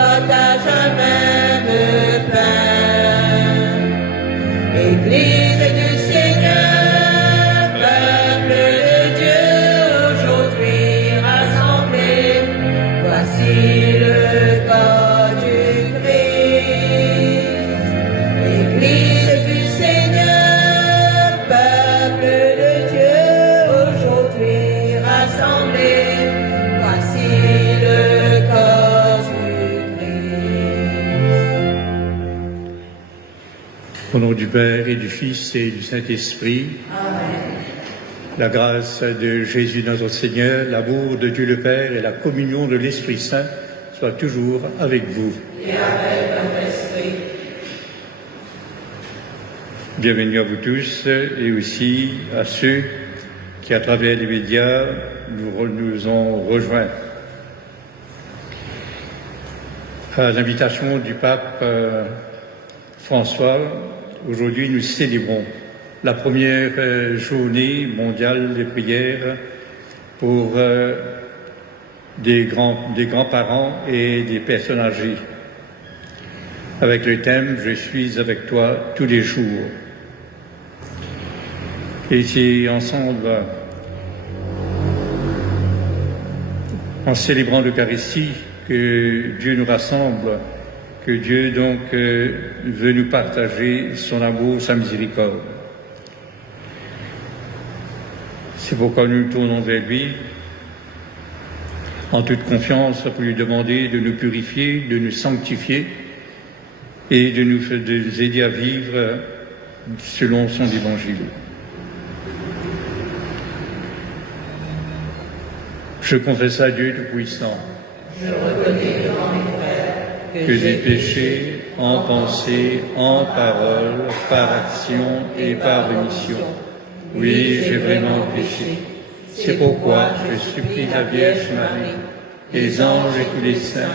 partagent un même pain. Église du Seigneur, peuple de Dieu, aujourd'hui rassemblés, voici le corps du Christ. Église du Seigneur, peuple de Dieu, aujourd'hui rassemblés, voici le corps du Christ. Au nom du Père et du Fils et du Saint-Esprit, Amen. la grâce de Jésus notre Seigneur, l'amour de Dieu le Père et la communion de l'Esprit Saint soient toujours avec vous. Et avec votre esprit. Bienvenue à vous tous et aussi à ceux qui, à travers les médias, nous ont rejoints. À l'invitation du pape François, aujourd'hui nous célébrons la première journée mondiale de prière pour des grands-parents et des personnes âgées, avec le thème « Je suis avec toi tous les jours ». Et c'est ensemble, en célébrant l'Eucharistie, que Dieu nous rassemble, que Dieu donc veut nous partager son amour, sa miséricorde. C'est pourquoi nous nous tournons vers lui, en toute confiance, pour lui demander de nous purifier, de nous sanctifier et de nous aider à vivre selon son évangile. Je confesse à Dieu Tout-Puissant Je reconnais devant mes frères que j'ai péché en pensée, en parole, par action et par omission. Oui, j'ai vraiment péché. C'est pourquoi je supplie la Vierge Marie, les anges et tous les saints,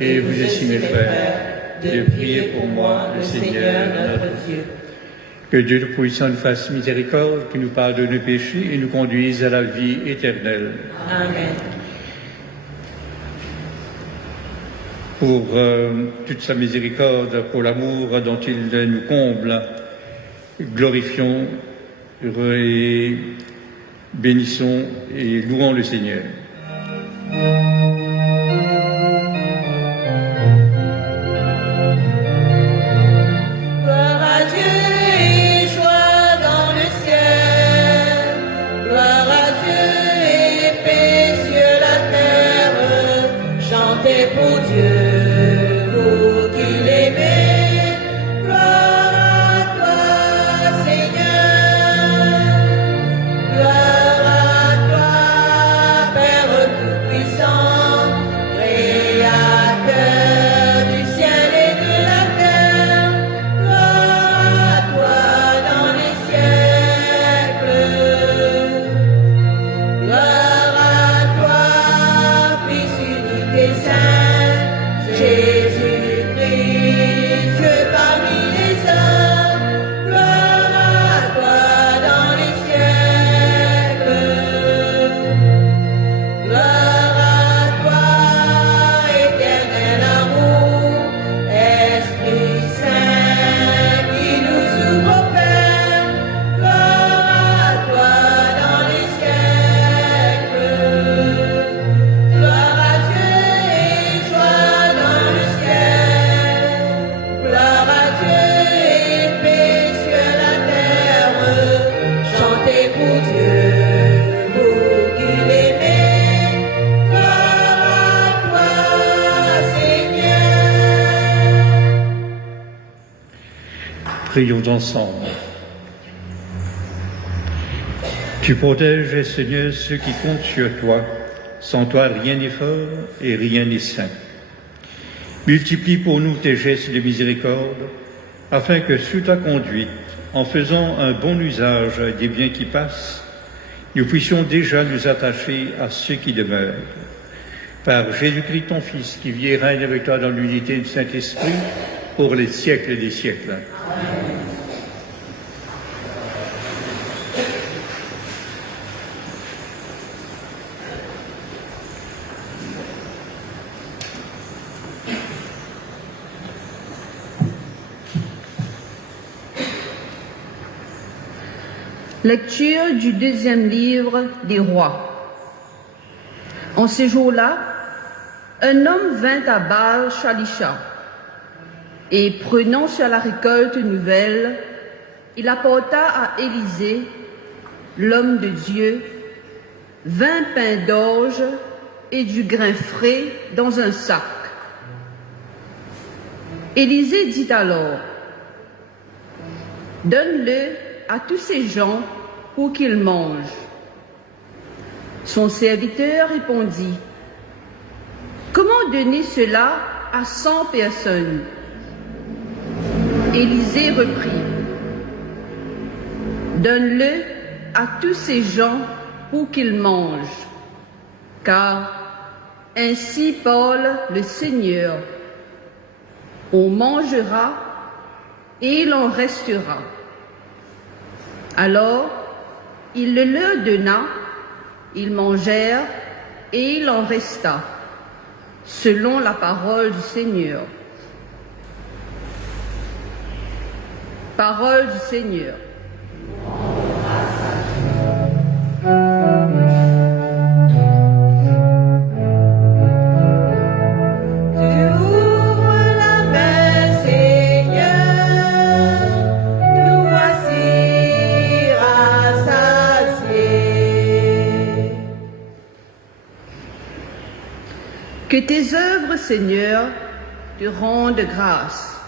et vous aussi mes frères, de prier pour moi, le Seigneur notre Dieu. Que Dieu Tout-Puissant nous fasse miséricorde, qu'il nous pardonne nos péchés et nous conduise à la vie éternelle. Amen. Pour toute sa miséricorde, pour l'amour dont il nous comble, glorifions et bénissons et louons le Seigneur. Gloire à Dieu et joie dans le ciel. Gloire à Dieu et paix sur la terre. Chantez pour Dieu, vous qui l'aimez. Gloire à toi, Seigneur. Gloire à toi, Père Tout-Puissant, Créateur du ciel et de la terre. Gloire à toi dans les siècles. Gloire à toi, Fils unique et saint, Jésus-Christ, Dieu parmi les hommes. Gloire à toi dans les siècles. Gloire à toi, éternel amour, Esprit Saint qui nous ouvre au Père. Gloire à toi dans les siècles. Gloire à Dieu et joie dans le ciel. Gloire à Dieu et paix sur la terre. Chantez pour Dieu, vous qui l'aimez. Gloire à toi, Seigneur. Prions ensemble. Tu protèges, Seigneur, ceux qui comptent sur toi. Sans toi, rien n'est fort et rien n'est saint. Multiplie pour nous tes gestes de miséricorde, afin que sous ta conduite, en faisant un bon usage des biens qui passent, nous puissions déjà nous attacher à ceux qui demeurent. Par Jésus-Christ, ton Fils, qui vit et règne avec toi dans l'unité du Saint-Esprit, pour les siècles des siècles. Lecture du deuxième livre des rois. En ces jours-là, un homme vint à Baal Shalisha, et prenant sur la récolte nouvelle, il apporta à Élisée, l'homme de Dieu, 20 pains d'orge et du grain frais dans un sac. Élisée dit alors, « Donne-le à tous ces gens pour qu'ils mangent. » Son serviteur répondit, « Comment donner cela à 100 personnes ?» Élisée reprit, « Donne-le à tous ces gens pour qu'ils mangent, car ainsi parle le Seigneur, on mangera et il en restera. » Alors, il le leur donna, ils mangèrent et il en resta, selon la parole du Seigneur. Parole du Seigneur. Que tes œuvres, Seigneur, te rendent grâce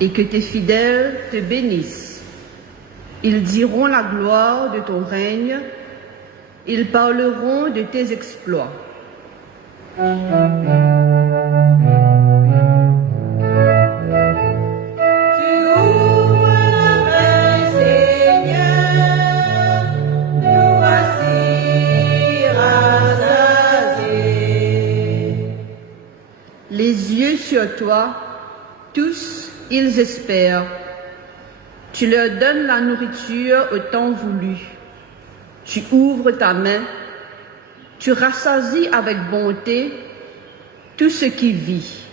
et que tes fidèles te bénissent. Ils diront la gloire de ton règne, ils parleront de tes exploits. Les yeux sur toi, tous ils espèrent. Tu leur donnes la nourriture au temps voulu. Tu ouvres ta main, tu rassasies avec bonté tout ce qui vit.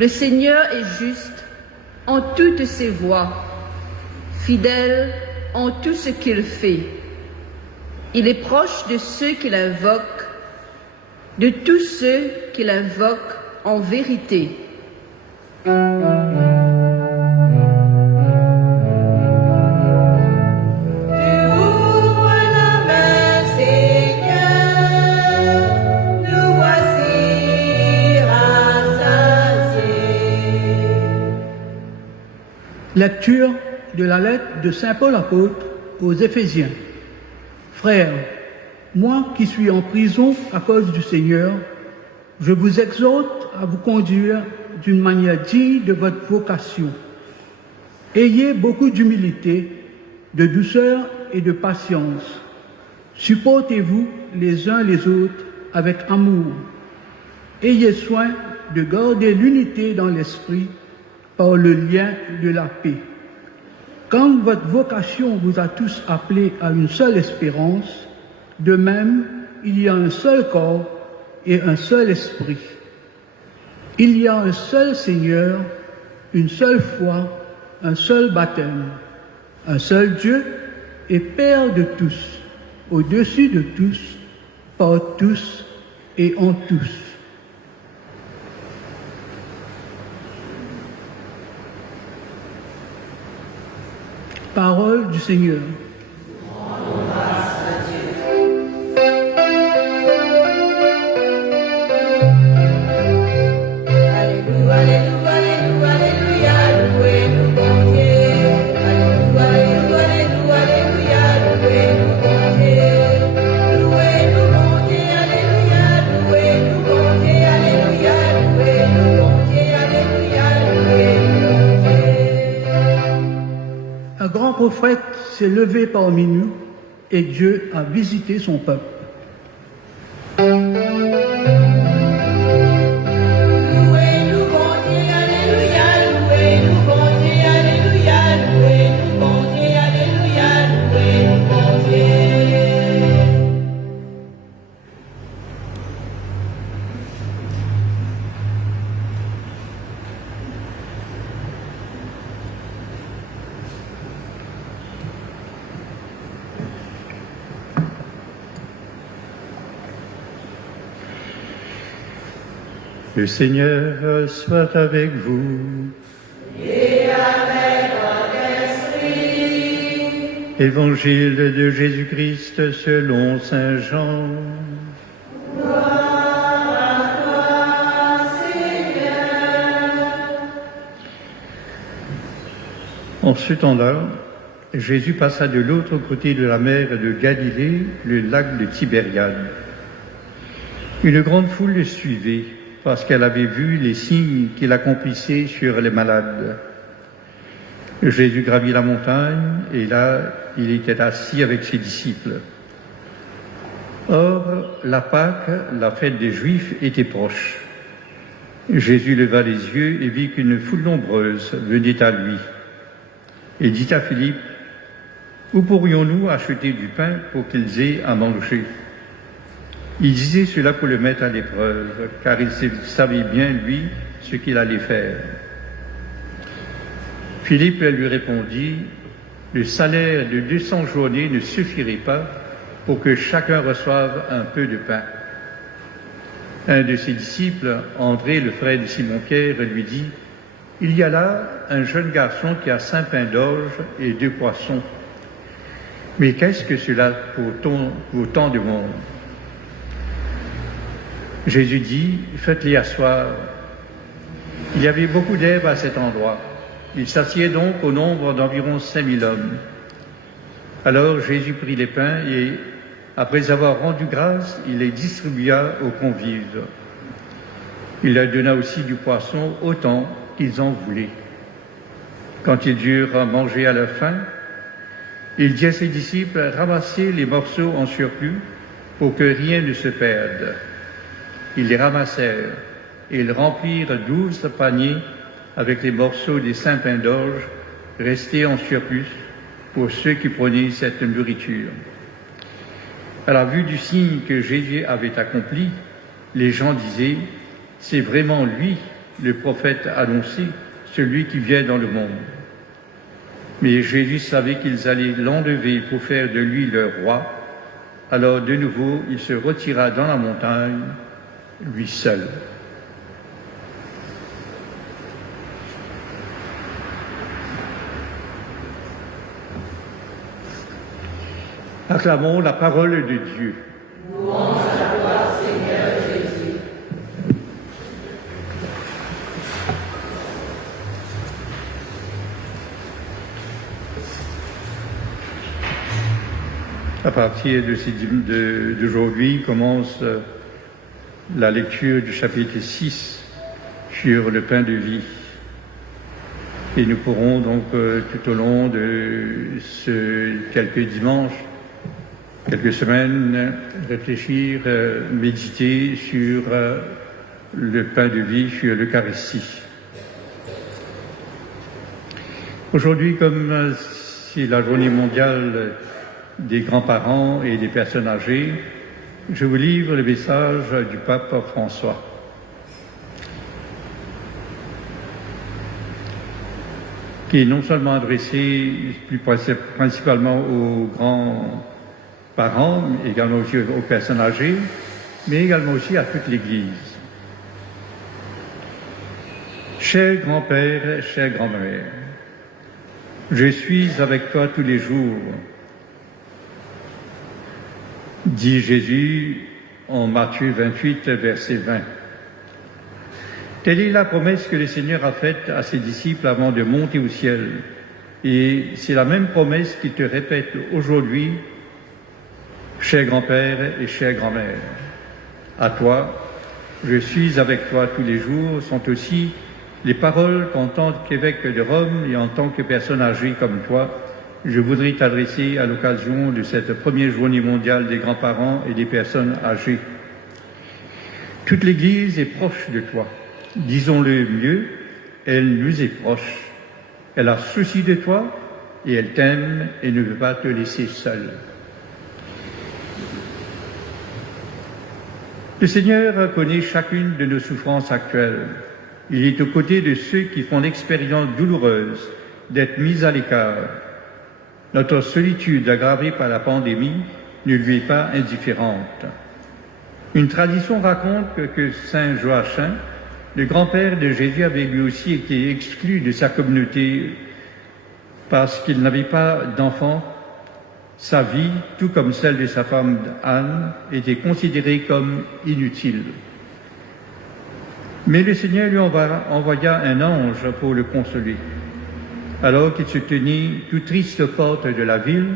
Le Seigneur est juste en toutes ses voies, fidèle en tout ce qu'il fait. Il est proche de ceux qui l'invoquent, de tous ceux qui l'invoquent en vérité. Lecture de la lettre de Saint Paul apôtre aux Éphésiens. Frères, moi qui suis en prison à cause du Seigneur, je vous exhorte à vous conduire d'une manière digne de votre vocation. Ayez beaucoup d'humilité, de douceur et de patience. Supportez-vous les uns les autres avec amour. Ayez soin de garder l'unité dans l'esprit par le lien de la paix. Quand votre vocation vous a tous appelés à une seule espérance, de même, il y a un seul corps et un seul esprit. Il y a un seul Seigneur, une seule foi, un seul baptême, un seul Dieu et Père de tous, au-dessus de tous, par tous et en tous. Parole du Seigneur. Un grand prophète s'est levé parmi nous et Dieu a visité son peuple. Louez-nous, bon Dieu, alléluia, louez-nous, bon Dieu, alléluia, louez-nous. Le Seigneur soit avec vous. Et avec votre esprit. Évangile de Jésus-Christ selon saint Jean. Gloire à toi, Seigneur. En ce temps-là, Jésus passa de l'autre côté de la mer de Galilée, le lac de Tibériade. Une grande foule le suivait, parce qu'elle avait vu les signes qu'il accomplissait sur les malades. Jésus gravit la montagne, et là, il était assis avec ses disciples. Or, la Pâque, la fête des Juifs, était proche. Jésus leva les yeux et vit qu'une foule nombreuse venait à lui. Et dit à Philippe, « Où pourrions-nous acheter du pain pour qu'ils aient à manger ?» Il disait cela pour le mettre à l'épreuve, car il savait bien, lui, ce qu'il allait faire. Philippe lui répondit, « Le salaire de 200 journées ne suffirait pas pour que chacun reçoive un peu de pain. » Un de ses disciples, André, le frère de Simon-Pierre, lui dit, « Il y a là un jeune garçon qui a 5 pains d'orge et 2 poissons. Mais qu'est-ce que cela pour tant de monde ?» Jésus dit, « Faites-les asseoir. » Il y avait beaucoup d'herbe à cet endroit. Il s'assied donc au nombre d'environ 5000 hommes. Alors Jésus prit les pains et, après avoir rendu grâce, il les distribua aux convives. Il leur donna aussi du poisson autant qu'ils en voulaient. Quand ils eurent mangé à leur faim, il dit à ses disciples, « Ramassez les morceaux en surplus pour que rien ne se perde. » Ils les ramassèrent et ils remplirent 12 paniers avec les morceaux des 5 pains d'orge restés en surplus pour ceux qui prenaient cette nourriture. À la vue du signe que Jésus avait accompli, les gens disaient, « C'est vraiment lui, le prophète annoncé, celui qui vient dans le monde. » Mais Jésus savait qu'ils allaient l'enlever pour faire de lui leur roi. Alors de nouveau, il se retira dans la montagne, lui seul. Acclamons la parole de Dieu. Louange à toi, Seigneur Jésus. À partir d'aujourd'hui commence la lecture du chapitre 6 sur le pain de vie. Et nous pourrons donc tout au long de quelques dimanches, quelques semaines, réfléchir, méditer sur le pain de vie, sur l'Eucharistie. Aujourd'hui, comme c'est la journée mondiale des grands-parents et des personnes âgées, je vous livre le message du pape François. Qui est non seulement adressé plus principalement aux grands-parents, mais également aussi aux personnes âgées, mais également aussi à toute l'Église. Cher grand-père, chère grand-mère, je suis avec toi tous les jours, dit Jésus en Matthieu 28, verset 20. Telle est la promesse que le Seigneur a faite à ses disciples avant de monter au ciel. Et c'est la même promesse qu'il te répète aujourd'hui, cher grand-père et chère grand-mère. À toi, je suis avec toi tous les jours, sont aussi les paroles qu'en tant qu'évêque de Rome et en tant que personne âgée comme toi, je voudrais t'adresser à l'occasion de cette première journée mondiale des grands-parents et des personnes âgées. Toute l'Église est proche de toi. Disons-le mieux, elle nous est proche. Elle a souci de toi et elle t'aime et ne veut pas te laisser seul. Le Seigneur connaît chacune de nos souffrances actuelles. Il est aux côtés de ceux qui font l'expérience douloureuse d'être mis à l'écart. Notre solitude aggravée par la pandémie ne lui est pas indifférente. Une tradition raconte que Saint Joachim, le grand-père de Jésus avait lui aussi été exclu de sa communauté parce qu'il n'avait pas d'enfant. Sa vie, tout comme celle de sa femme Anne, était considérée comme inutile. Mais le Seigneur lui envoya un ange pour le consoler. Alors qu'il se tenait tout triste aux portes de la ville,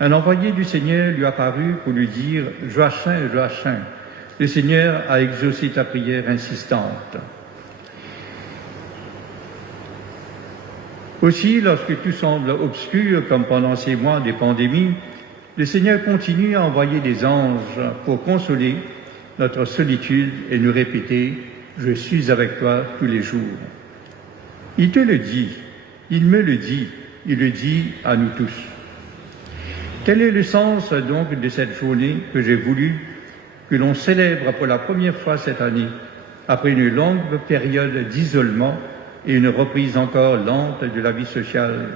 un envoyé du Seigneur lui apparut pour lui dire « Joachim, Joachim, le Seigneur a exaucé ta prière insistante. » Aussi, lorsque tout semble obscur, comme pendant ces mois des pandémies, le Seigneur continue à envoyer des anges pour consoler notre solitude et nous répéter « Je suis avec toi tous les jours ». Il te le dit, il me le dit, il le dit à nous tous. Quel est le sens donc de cette journée que j'ai voulu que l'on célèbre pour la première fois cette année, après une longue période d'isolement et une reprise encore lente de la vie sociale?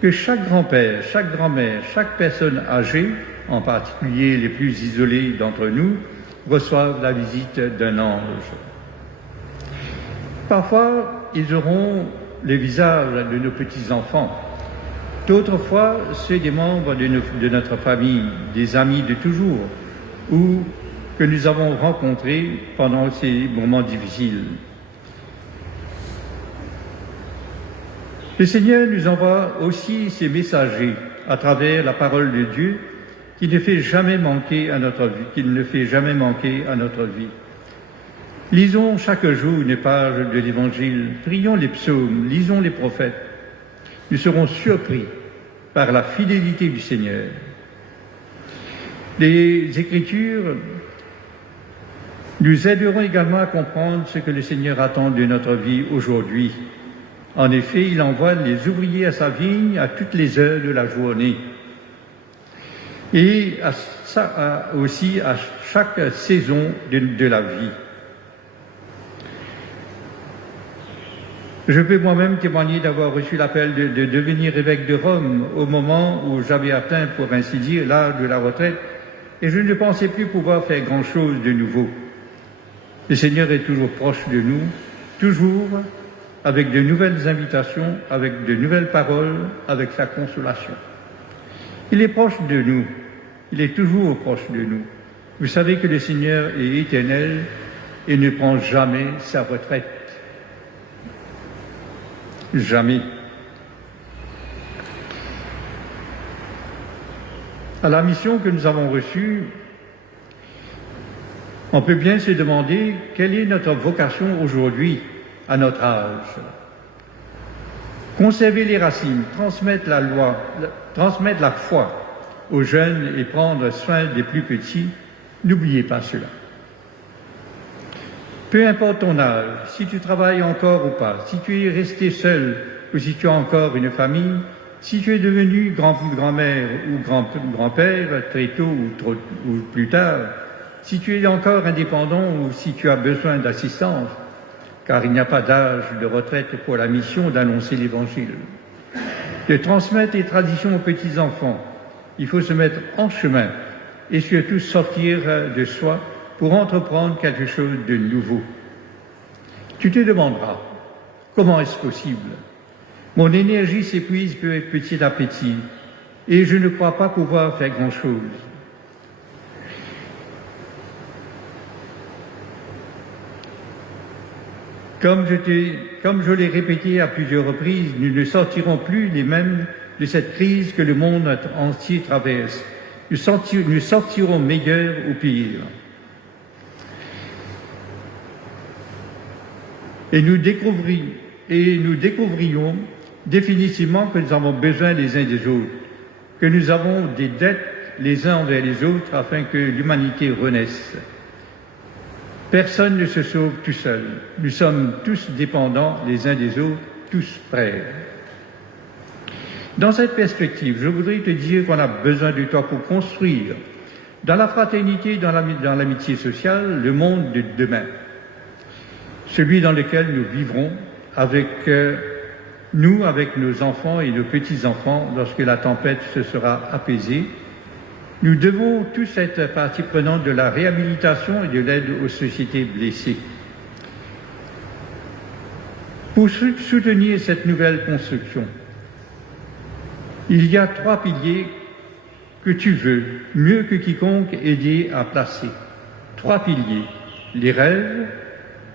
Que chaque grand-père, chaque grand-mère, chaque personne âgée, en particulier les plus isolés d'entre nous, reçoivent la visite d'un ange. Parfois, ils auront le visage de nos petits-enfants. D'autres fois, ceux des membres de notre famille, des amis de toujours, ou que nous avons rencontrés pendant ces moments difficiles. Le Seigneur nous envoie aussi ces messagers à travers la parole de Dieu qui ne fait jamais manquer à notre vie, qu'il ne fait jamais manquer à notre vie. Lisons chaque jour une page de l'Évangile, prions les psaumes, lisons les prophètes. Nous serons surpris par la fidélité du Seigneur. Les Écritures nous aideront également à comprendre ce que le Seigneur attend de notre vie aujourd'hui. En effet, il envoie les ouvriers à sa vigne à toutes les heures de la journée et aussi à chaque saison de la vie. Je peux moi-même témoigner d'avoir reçu l'appel de devenir évêque de Rome au moment où j'avais atteint, pour ainsi dire, l'âge de la retraite, et je ne pensais plus pouvoir faire grand-chose de nouveau. Le Seigneur est toujours proche de nous, toujours avec de nouvelles invitations, avec de nouvelles paroles, avec sa consolation. Il est proche de nous, il est toujours proche de nous. Vous savez que le Seigneur est éternel et ne prend jamais sa retraite. Jamais. À la mission que nous avons reçue, on peut bien se demander quelle est notre vocation aujourd'hui, à notre âge. Conserver les racines, transmettre la loi, transmettre la foi aux jeunes et prendre soin des plus petits, n'oubliez pas cela. Peu importe ton âge, si tu travailles encore ou pas, si tu es resté seul ou si tu as encore une famille, si tu es devenu grand-mère ou grand-père très tôt ou plus tard, si tu es encore indépendant ou si tu as besoin d'assistance, car il n'y a pas d'âge de retraite pour la mission d'annoncer l'Évangile. De transmettre les traditions aux petits-enfants, il faut se mettre en chemin et surtout sortir de soi pour entreprendre quelque chose de nouveau. Tu te demanderas, comment est-ce possible? Mon énergie s'épuise petit à petit et je ne crois pas pouvoir faire grand-chose. Comme je l'ai répété à plusieurs reprises, nous ne sortirons plus les mêmes de cette crise que le monde entier traverse. Nous sortirons meilleurs ou pires. Et nous découvrions définitivement que nous avons besoin les uns des autres, que nous avons des dettes les uns envers les autres afin que l'humanité renaisse. Personne ne se sauve tout seul. Nous sommes tous dépendants les uns des autres, tous frères. Dans cette perspective, je voudrais te dire qu'on a besoin de toi pour construire, dans la fraternité, dans l'amitié sociale, le monde de demain. Celui dans lequel nous vivrons avec nos enfants et nos petits-enfants lorsque la tempête se sera apaisée. Nous devons tous être partie prenante de la réhabilitation et de l'aide aux sociétés blessées. Pour soutenir cette nouvelle construction, il y a 3 piliers que tu veux, mieux que quiconque, aider à placer. 3 piliers, les rêves,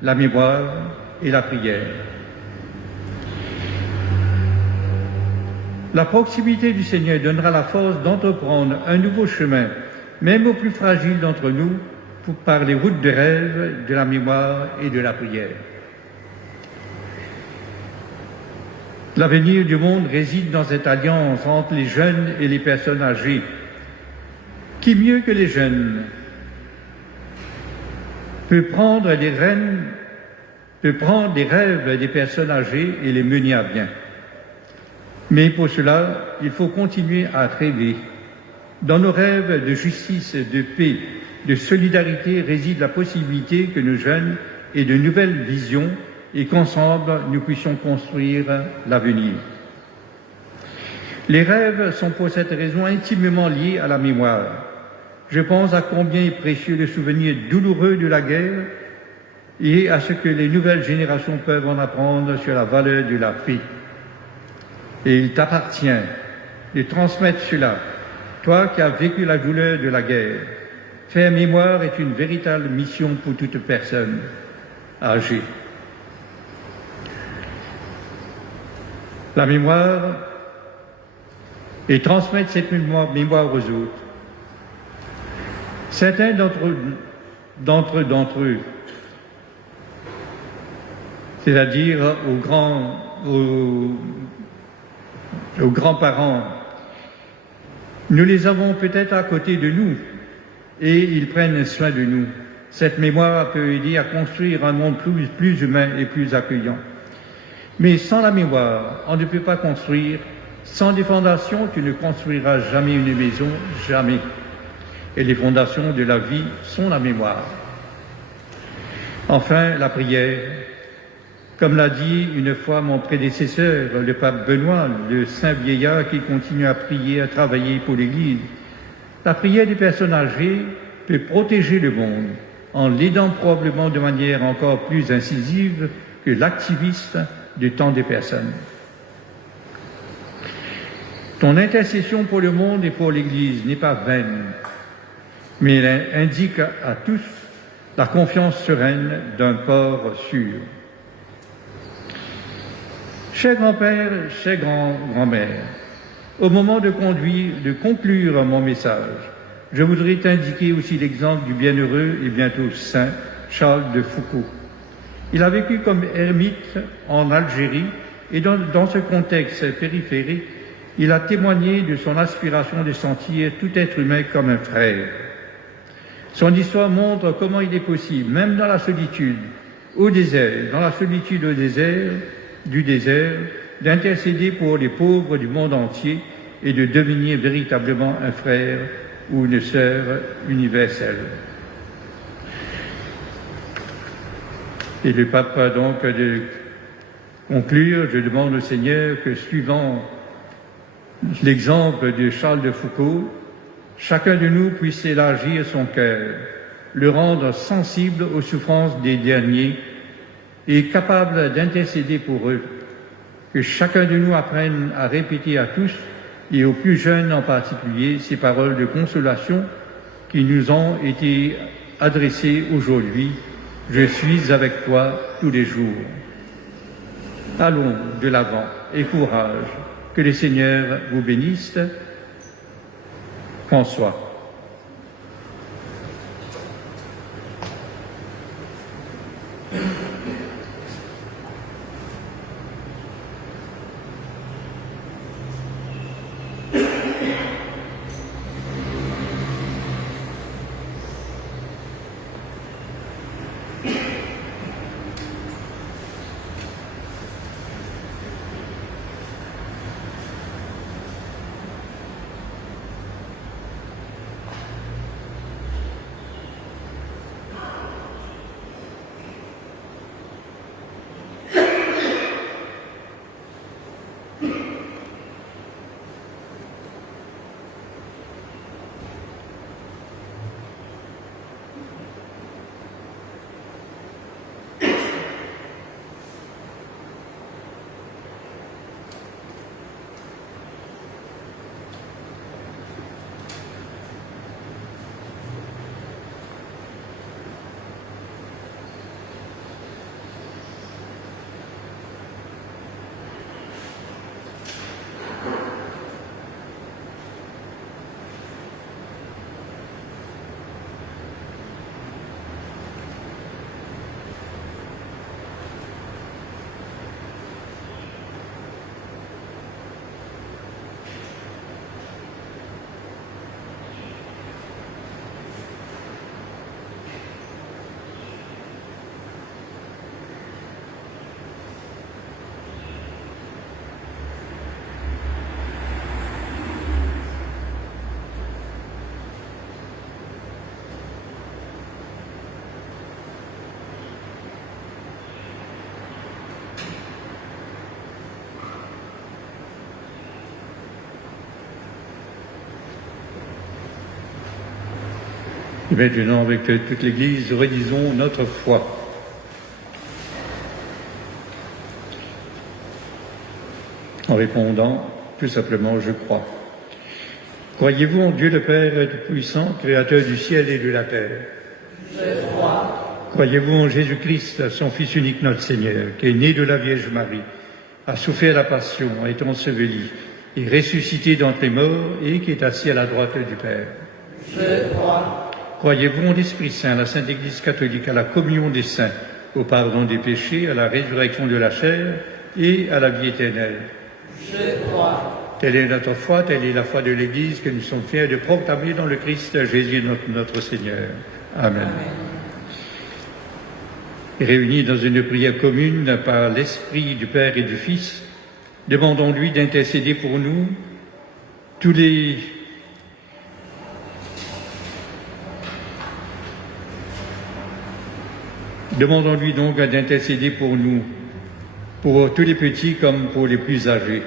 la mémoire et la prière. La proximité du Seigneur donnera la force d'entreprendre un nouveau chemin, même aux plus fragiles d'entre nous, par les routes de rêve, de la mémoire et de la prière. L'avenir du monde réside dans cette alliance entre les jeunes et les personnes âgées. Qui mieux que les jeunes peut prendre les rêves des personnes âgées et les mener à bien. Mais pour cela, il faut continuer à rêver. Dans nos rêves de justice, de paix, de solidarité réside la possibilité que nos jeunes aient de nouvelles visions et qu'ensemble, nous puissions construire l'avenir. Les rêves sont pour cette raison intimement liés à la mémoire. Je pense à combien est précieux le souvenir douloureux de la guerre et à ce que les nouvelles générations peuvent en apprendre sur la valeur de la paix. Et il t'appartient de transmettre cela, toi qui as vécu la douleur de la guerre. Faire mémoire est une véritable mission pour toute personne âgée. La mémoire et transmettre cette mémoire aux autres. Certains d'entre eux, c'est-à-dire aux grands-parents, nous les avons peut-être à côté de nous et ils prennent soin de nous. Cette mémoire peut aider à construire un monde plus humain et plus accueillant. Mais sans la mémoire, on ne peut pas construire. Sans des fondations, tu ne construiras jamais une maison, jamais. Et les fondations de la vie sont la mémoire. Enfin, la prière. Comme l'a dit une fois mon prédécesseur, le pape Benoît, le saint vieillard qui continue à prier, à travailler pour l'Église, la prière des personnes âgées peut protéger le monde en l'aidant probablement de manière encore plus incisive que l'activiste de tant de personnes. Ton intercession pour le monde et pour l'Église n'est pas vaine, mais elle indique à tous la confiance sereine d'un port sûr. Cher grand-père, chère grand-mère, au moment de conclure mon message, je voudrais t'indiquer aussi l'exemple du bienheureux et bientôt saint Charles de Foucauld. Il a vécu comme ermite en Algérie et dans ce contexte périphérique, il a témoigné de son aspiration de sentir tout être humain comme un frère. Son histoire montre comment il est possible, même dans la solitude, au désert, du désert, d'intercéder pour les pauvres du monde entier et de devenir véritablement un frère ou une sœur universelle. Et le pape a donc de conclure, je demande au Seigneur que, suivant l'exemple de Charles de Foucauld, chacun de nous puisse élargir son cœur, le rendre sensible aux souffrances des derniers et capable d'intercéder pour eux, que chacun de nous apprenne à répéter à tous, et aux plus jeunes en particulier, ces paroles de consolation qui nous ont été adressées aujourd'hui. Je suis avec toi tous les jours. Allons de l'avant et courage. Que le Seigneur vous bénisse. François. Et maintenant, avec toute l'Église, redisons notre foi. En répondant tout simplement, je crois. Croyez-vous en Dieu le Père Tout-Puissant, Créateur du ciel et de la terre? Je crois. Croyez-vous en Jésus-Christ, son Fils unique, notre Seigneur, qui est né de la Vierge Marie, a souffert la passion, a été enseveli, est ressuscité d'entre les morts et qui est assis à la droite du Père? Je crois. Croyez-vous en l'Esprit Saint, à la Sainte Église catholique, à la communion des saints, au pardon des péchés, à la résurrection de la chair et à la vie éternelle? Je crois. Telle est notre foi, telle est la foi de l'Église que nous sommes fiers de proclamer dans le Christ Jésus notre Seigneur. Amen. Réunis dans une prière commune par l'Esprit du Père et du Fils, demandons-lui d'intercéder pour nous Demandons-lui donc d'intercéder pour nous, pour tous les petits comme pour les plus âgés.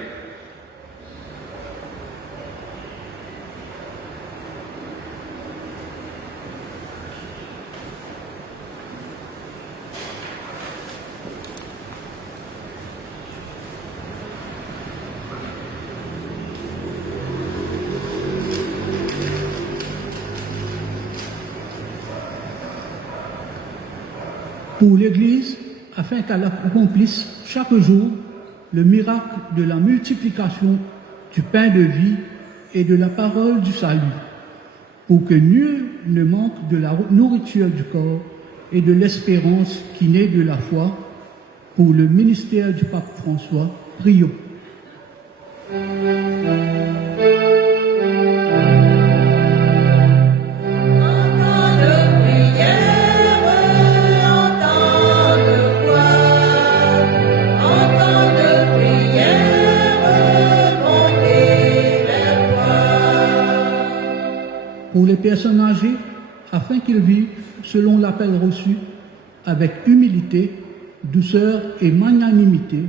Pour l'Église, afin qu'elle accomplisse chaque jour le miracle de la multiplication du pain de vie et de la parole du salut, pour que nul ne manque de la nourriture du corps et de l'espérance qui naît de la foi, pour le ministère du pape François, prions. Pour les personnes âgées, afin qu'ils vivent selon l'appel reçu, avec humilité, douceur et magnanimité,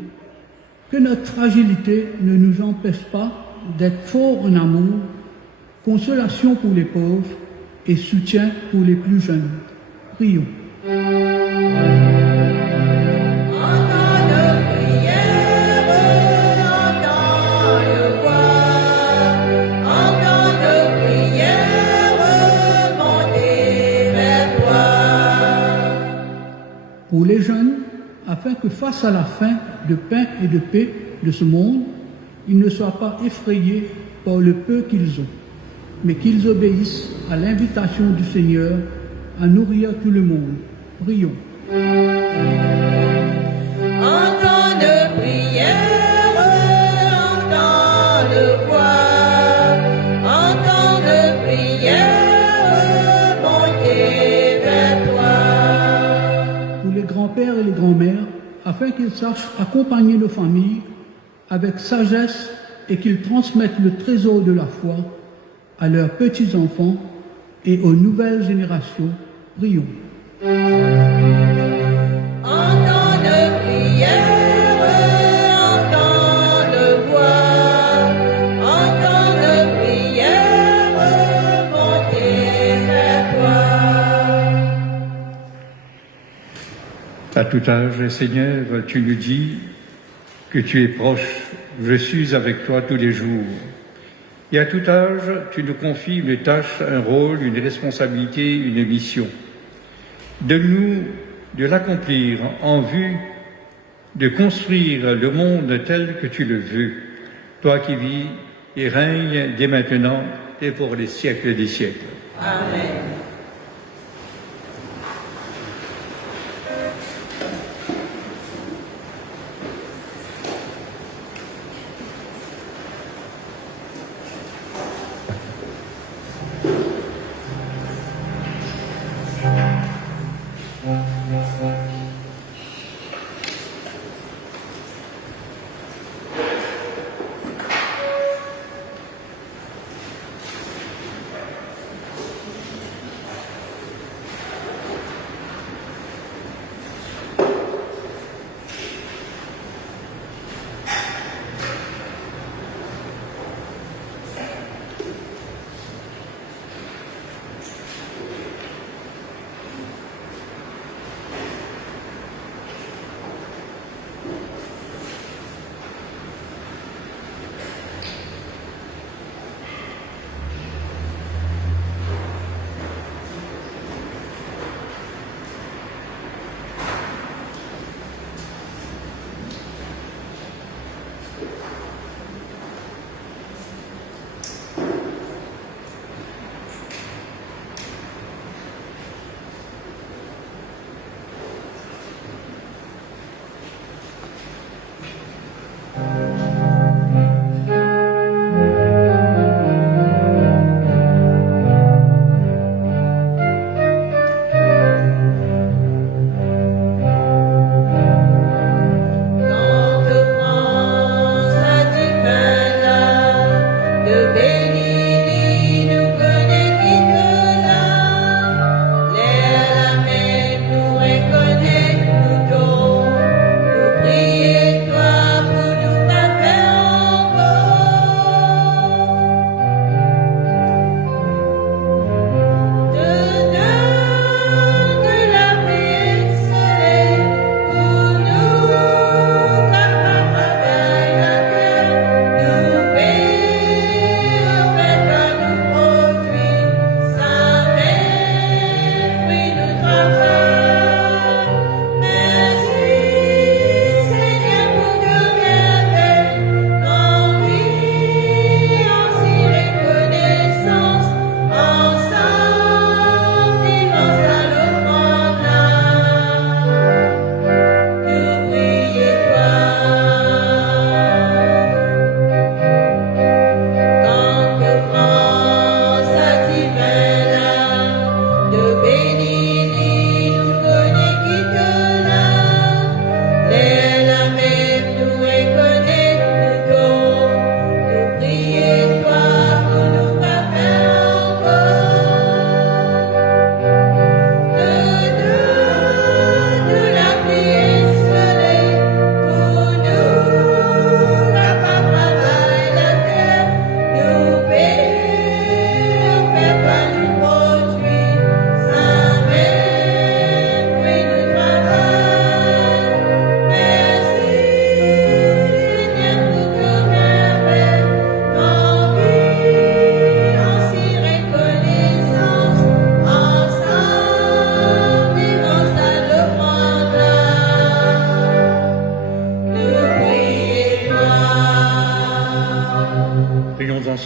que notre fragilité ne nous empêche pas d'être forts en amour, consolation pour les pauvres et soutien pour les plus jeunes. Prions. Pour les jeunes, afin que face à la faim de pain et de paix de ce monde, ils ne soient pas effrayés par le peu qu'ils ont, mais qu'ils obéissent à l'invitation du Seigneur à nourrir tout le monde. Prions. Pères et les grands-mères, afin qu'ils sachent accompagner nos familles avec sagesse et qu'ils transmettent le trésor de la foi à leurs petits-enfants et aux nouvelles générations. Prions. À tout âge, Seigneur, tu nous dis que tu es proche, je suis avec toi tous les jours. Et à tout âge, tu nous confies une tâche, un rôle, une responsabilité, une mission. Donne-nous de l'accomplir en vue de construire le monde tel que tu le veux, toi qui vis et règnes dès maintenant et pour les siècles des siècles. Amen.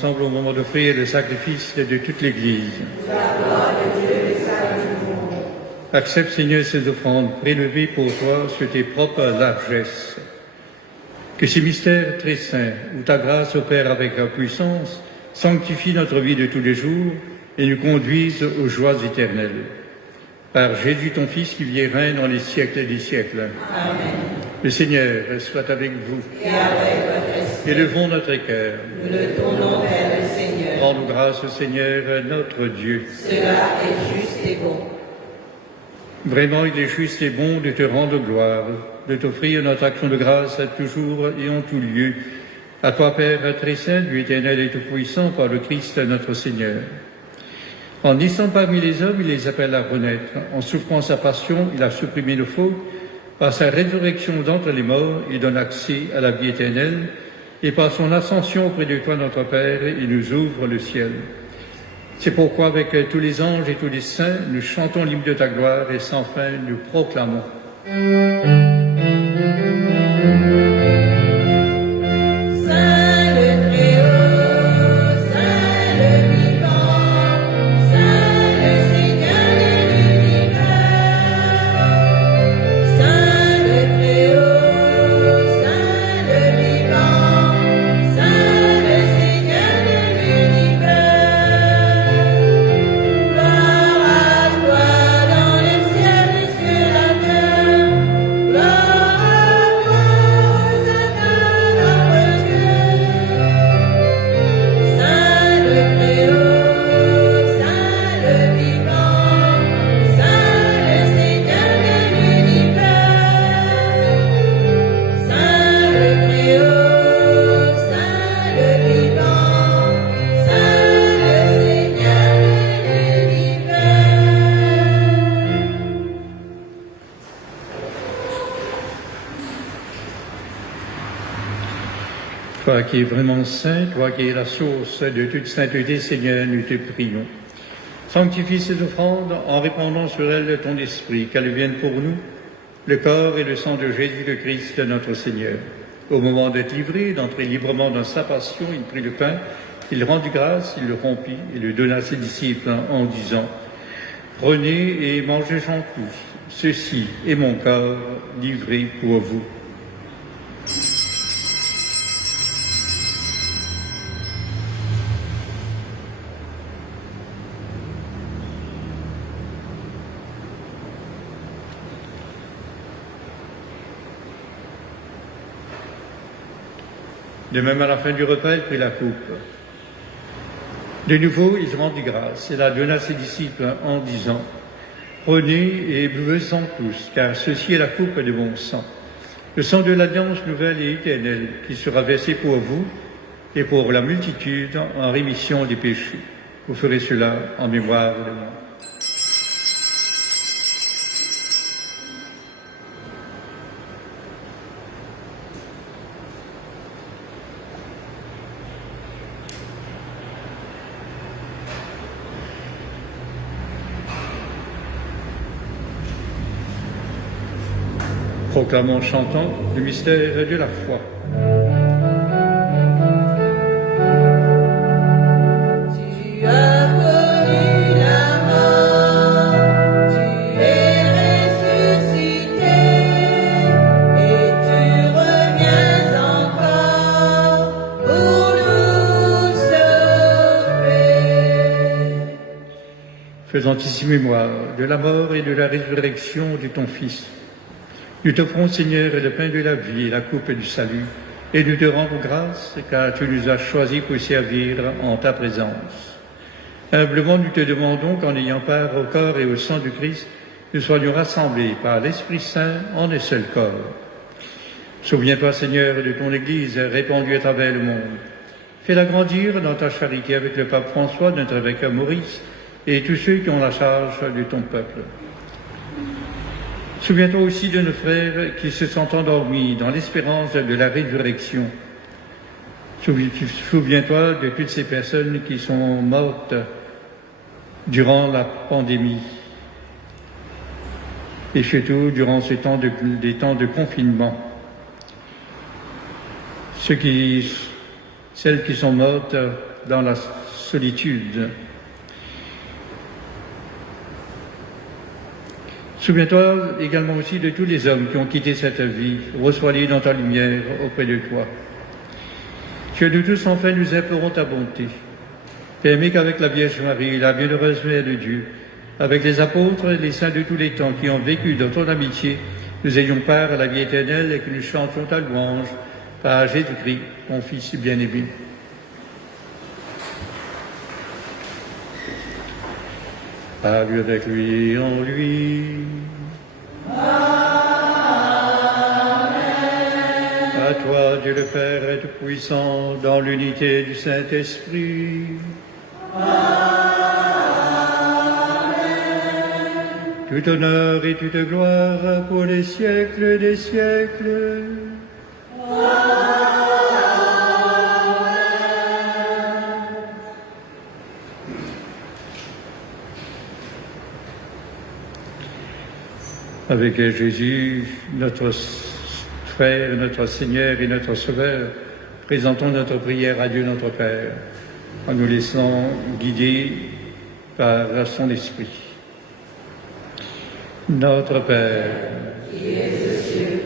ensemble au moment d'offrir le sacrifice de toute l'Église. Accepte, Seigneur, ces offrandes prélevées pour toi sur tes propres largesses. Que ces mystères très saints, où ta grâce opère avec la puissance, sanctifient notre vie de tous les jours et nous conduisent aux joies éternelles. Par Jésus, ton Fils, qui vit et règne dans les siècles des siècles. Amen. Le Seigneur soit avec vous. Et avec votre esprit. Élevons notre cœur. Nous le tournons vers le Seigneur. Rendons grâce au Seigneur, notre Dieu. Cela est juste et bon. Vraiment, il est juste et bon de te rendre gloire, de t'offrir notre action de grâce à toujours et en tout lieu. À toi, Père très saint, Dieu éternel et tout-puissant, par le Christ notre Seigneur. En naissant parmi les hommes, il les appelle à renaître. En souffrant sa passion, il a supprimé nos fautes. Par sa résurrection d'entre les morts, il donne accès à la vie éternelle. Et par son ascension auprès de toi, notre Père, il nous ouvre le ciel. C'est pourquoi, avec tous les anges et tous les saints, nous chantons l'hymne de ta gloire et sans fin nous proclamons. Toi qui es vraiment saint, toi qui es la source de toute sainteté, Seigneur, nous te prions. Sanctifie ces offrandes en répandant sur elles ton esprit, qu'elles viennent pour nous, le corps et le sang de Jésus le Christ, notre Seigneur. Au moment d'être livré, d'entrer librement dans sa passion, il prit le pain, il rendit grâce, il le rompit et le donna à ses disciples en disant « Prenez et mangez-en tous, ceci est mon corps livré pour vous. » De même, à la fin du repas, il prit la coupe. De nouveau, il rendit grâce et la donna à ses disciples en disant « Prenez et buvez-en tous, car ceci est la coupe de mon sang, le sang de l'alliance nouvelle et éternelle, qui sera versé pour vous et pour la multitude en rémission des péchés. Vous ferez cela en mémoire de moi. » Proclamons, chantant le mystère de la foi. Tu as connu la mort, tu es ressuscité, et tu reviens encore pour nous sauver. Faisant ici mémoire de la mort et de la résurrection de ton Fils, nous t'offrons, Seigneur, le pain de la vie et la coupe du salut, et nous te rendons grâce, car tu nous as choisis pour servir en ta présence. Humblement, nous te demandons qu'en ayant part au corps et au sang du Christ, nous soyons rassemblés par l'Esprit Saint en un seul corps. Souviens-toi, Seigneur, de ton Église répandue à travers le monde. Fais-la grandir dans ta charité avec le pape François, notre évêque Maurice, et tous ceux qui ont la charge de ton peuple. Souviens-toi aussi de nos frères qui se sont endormis dans l'espérance de la résurrection. Souviens-toi de toutes ces personnes qui sont mortes durant la pandémie et surtout durant des temps de confinement. Celles qui sont mortes dans la solitude. Souviens-toi également aussi de tous les hommes qui ont quitté cette vie. Reçois-les dans ta lumière auprès de toi. Que nous tous, enfin, nous implorons ta bonté. Permets qu'avec la Vierge Marie, la bienheureuse Mère de Dieu, avec les apôtres et les saints de tous les temps qui ont vécu dans ton amitié, nous ayons part à la vie éternelle et que nous chantions ta louange par Jésus-Christ, ton Fils bien-aimé. Par lui, avec lui, en lui. À toi, Dieu le Père et Tout-Puissant, dans l'unité du Saint-Esprit. Tout honneur et toute gloire pour les siècles des siècles. Avec Jésus, notre Frère, notre Seigneur et notre Sauveur, présentons notre prière à Dieu notre Père, en nous laissant guider par son Esprit. Notre Père, qui es aux cieux,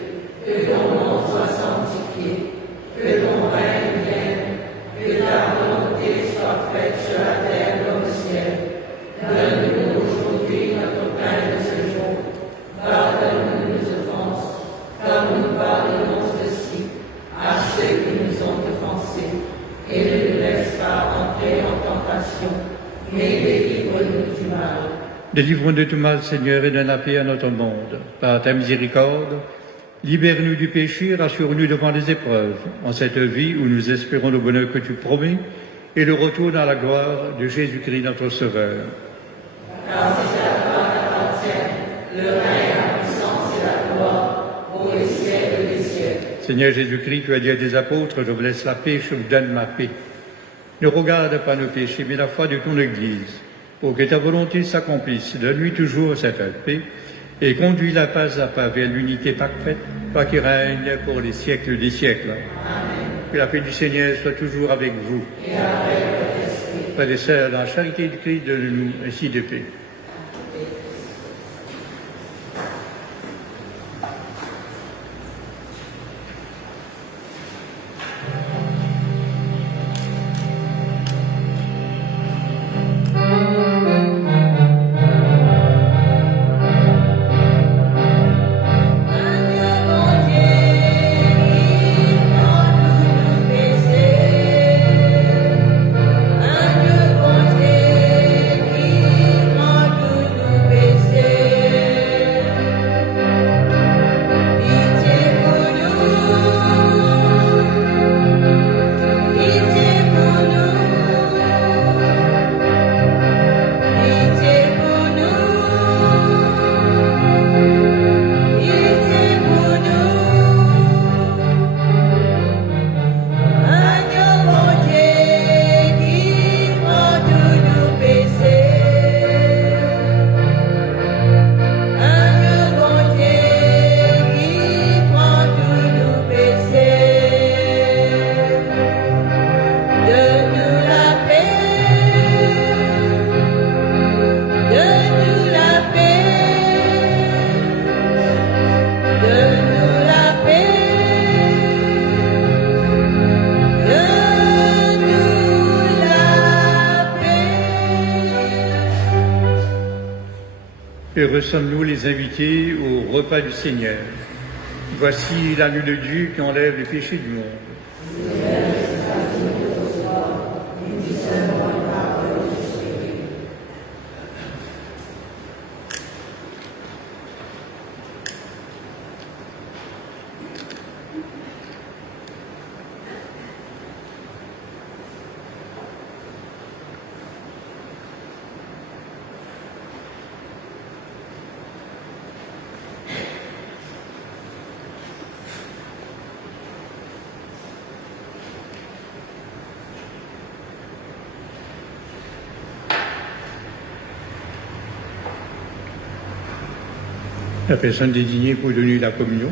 que ton nom soit sanctifié, que ton règne vienne, que ta volonté soit faite sur la terre comme au ciel. Donne-nous aujourd'hui notre pain de ce jour. Pardonne-nous nos offenses, comme nous pardonnons aussi à ceux qui nous ont offensés. Et ne nous laisse pas entrer en tentation, mais délivre-nous du mal. Délivre-nous de tout mal, Seigneur, et donne la paix à notre monde. Par ta miséricorde, libère-nous du péché, rassure-nous devant les épreuves, en cette vie où nous espérons le bonheur que tu promets et le retour dans la gloire de Jésus-Christ, notre Sauveur. Car c'est à toi qu'appartiennent le règne, la puissance et la gloire, pour les siècles des siècles. Seigneur Jésus-Christ, tu as dit à tes apôtres, je vous laisse la paix, je vous donne ma paix. Ne regarde pas nos péchés, mais la foi de ton Église. Pour que ta volonté s'accomplisse, donne-lui toujours cette paix et conduis-la pas à pas vers l'unité parfaite, toi qui règne pour les siècles des siècles. Amen. Que la paix du Seigneur soit toujours avec vous. Et avec votre esprit. Frères et sœurs, dans la charité du Christ, donne-nous ainsi de paix. Heureux sommes-nous les invités au repas du Seigneur. Voici l'agneau de Dieu qui enlève les péchés du monde. La personne désignée pour donner la communion.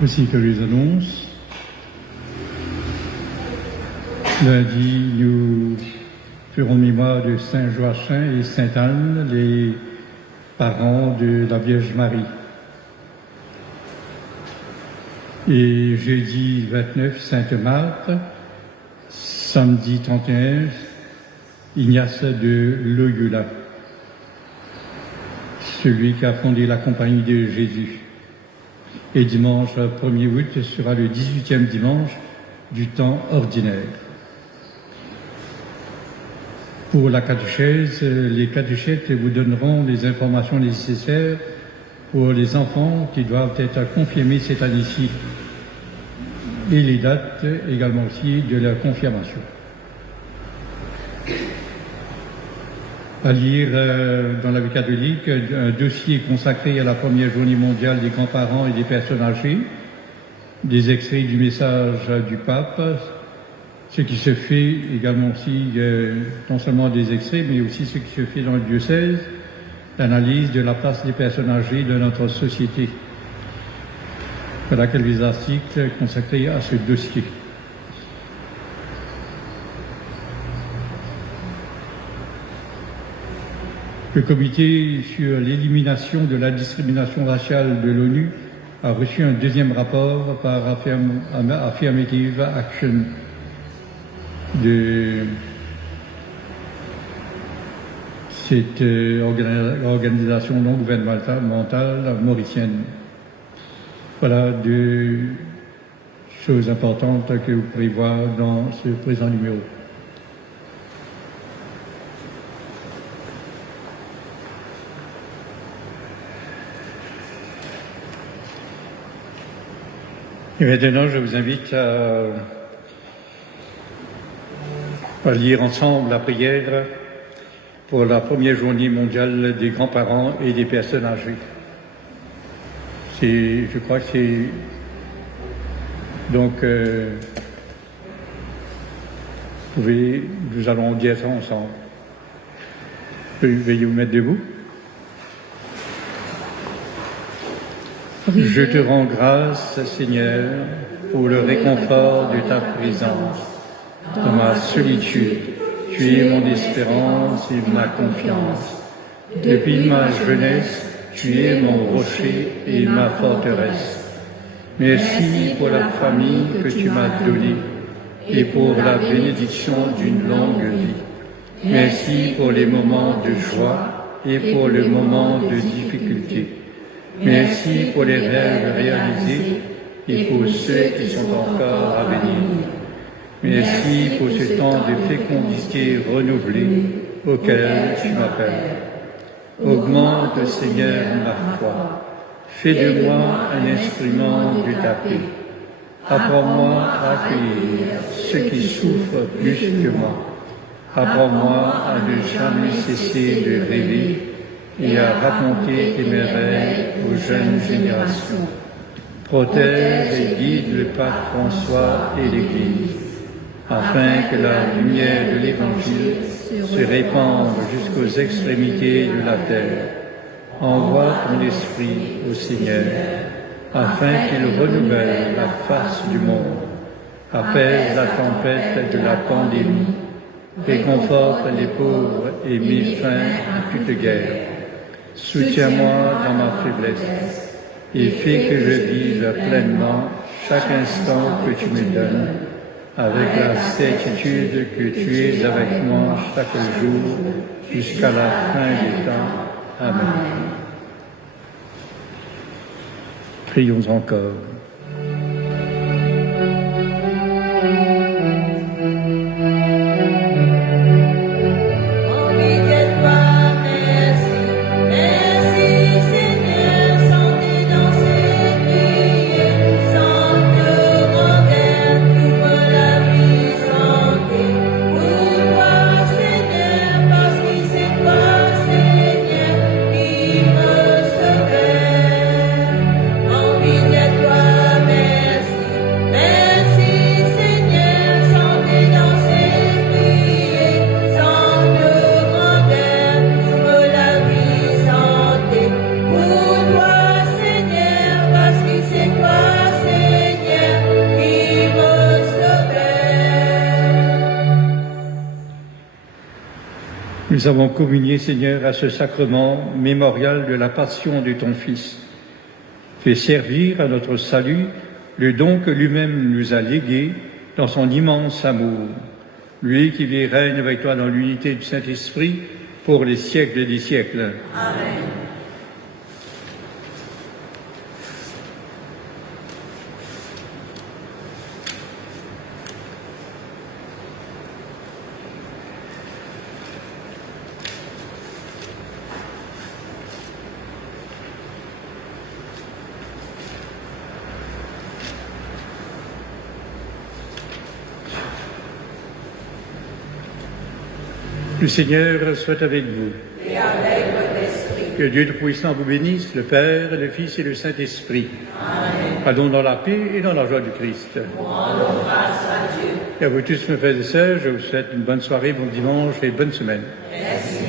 Voici que les annonces. Lundi, nous ferons mémoire de Saint Joachim et Sainte Anne, les parents de la Vierge Marie. Et jeudi 29, Sainte Marthe, samedi 31, Ignace de Loyola, celui qui a fondé la Compagnie de Jésus. Et dimanche 1er août sera le 18e dimanche du temps ordinaire. Pour la catéchèse, les catéchètes vous donneront les informations nécessaires pour les enfants qui doivent être confirmés cette année-ci et les dates également aussi de leur confirmation. À lire dans la vie catholique un dossier consacré à la première journée mondiale des grands-parents et des personnes âgées, des extraits du message du pape, ce qui se fait également aussi, non seulement des extraits, mais aussi ce qui se fait dans le diocèse, l'analyse de la place des personnes âgées dans notre société. Voilà quelques articles consacrés à ce dossier. Le comité sur l'élimination de la discrimination raciale de l'ONU a reçu un deuxième rapport par Affirmative Action cette organisation non gouvernementale mauricienne. Voilà deux choses importantes que vous pouvez voir dans ce présent numéro. Et maintenant, je vous invite à lire ensemble la prière pour la première journée mondiale des grands-parents et des personnes âgées. Je crois que c'est... Donc, nous allons dire ça ensemble. Veuillez vous mettre debout. Je te rends grâce, Seigneur, pour le réconfort de ta présence. Dans ma solitude, tu es mon espérance et ma confiance. Depuis ma jeunesse, tu es mon rocher et ma forteresse. Merci pour la famille que tu m'as donnée et pour la bénédiction d'une longue vie. Merci pour les moments de joie et pour les moments de difficulté. Merci pour les rêves réalisés et pour ceux qui sont encore à venir. Merci pour ce temps de fécondité renouvelée auquel tu m'appelles. Augmente, Seigneur, ma foi. Fais de moi un instrument de ta paix. Apprends-moi à accueillir ceux qui souffrent plus que moi. Apprends-moi à ne jamais cesser de rêver et à raconter tes merveilles aux jeunes générations. Protège et guide le pape François et l'Église, afin que la lumière de l'Évangile se répande jusqu'aux extrémités de la terre. Envoie ton esprit au Seigneur, afin qu'il renouvelle la face du monde, apaise la tempête de la pandémie, réconforte les pauvres et met fin à toute guerre. Soutiens-moi dans ma faiblesse et fais que je vive pleinement chaque instant que tu me donnes, avec la certitude que tu es avec moi chaque jour jusqu'à la fin du temps. Amen. Prions encore. Nous avons communié, Seigneur, à ce sacrement mémorial de la passion de ton Fils. Fais servir à notre salut le don que lui-même nous a légué dans son immense amour. Lui qui vit et règne avec toi dans l'unité du Saint-Esprit pour les siècles des siècles. Amen. Le Seigneur soit avec vous. Et avec votre esprit. Que Dieu Tout-Puissant vous bénisse, le Père, le Fils et le Saint-Esprit. Amen. Allons dans la paix et dans la joie du Christ. Rendons grâce à Dieu. Et à vous tous, mes frères et sœurs, je vous souhaite une bonne soirée, bon dimanche et bonne semaine. Merci.